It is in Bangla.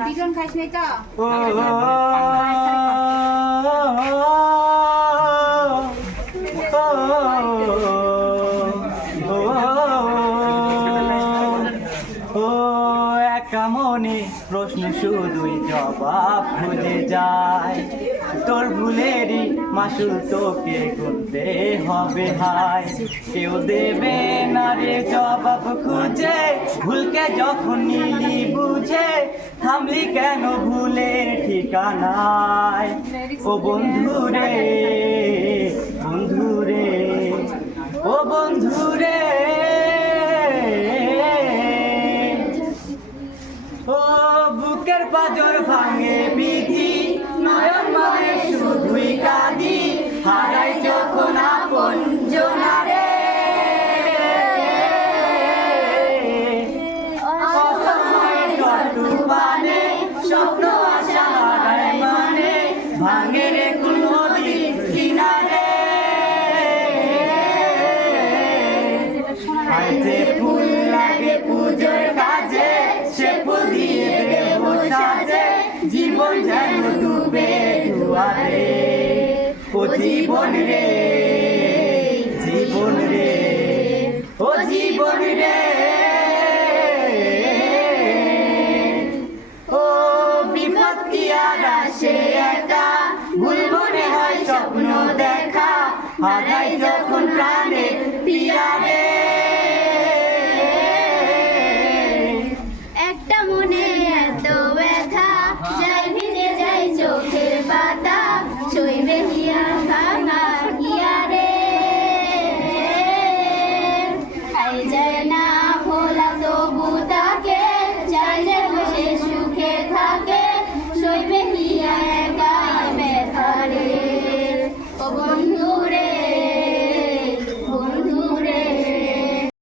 বিজন খাইছ নাই তো একা মনে প্রশ্ন শুধুই জবাব খুঁজে যায় তোর ভুলেরই মাসুল তোকে গুনতে হবে হায় কেউ দেবে না রে জবাব খুঁজে ভুলকে যখন নিলি বুঝে থামলি কেন ভুলের ঠিকানায় ও বন্ধুরে বন্ধুরে ও বন্ধুরে ও বুকের পাঁজর ভাঙে বিধি নয়ন মানে শুধুই কাঁদি হারাই যখন আপন জনারে অসময়ের টুপানে স্বপ্ন আশা হারায় মানে ভাঙে রে নদীর কিনারে হাতে ফুল লাগে পুজোর কাজে সে ফুল দিয়ে দেব সাজে জীবন যেন ডুবে দুয়ারে ও জীবন রে জীবন রে ও জীবন রে ও বিপদ কি আর আসে একা ভুল মনে হয় স্বপ্ন দেখা হারাই যখন প্রাণে পিয়ারে একটা মনে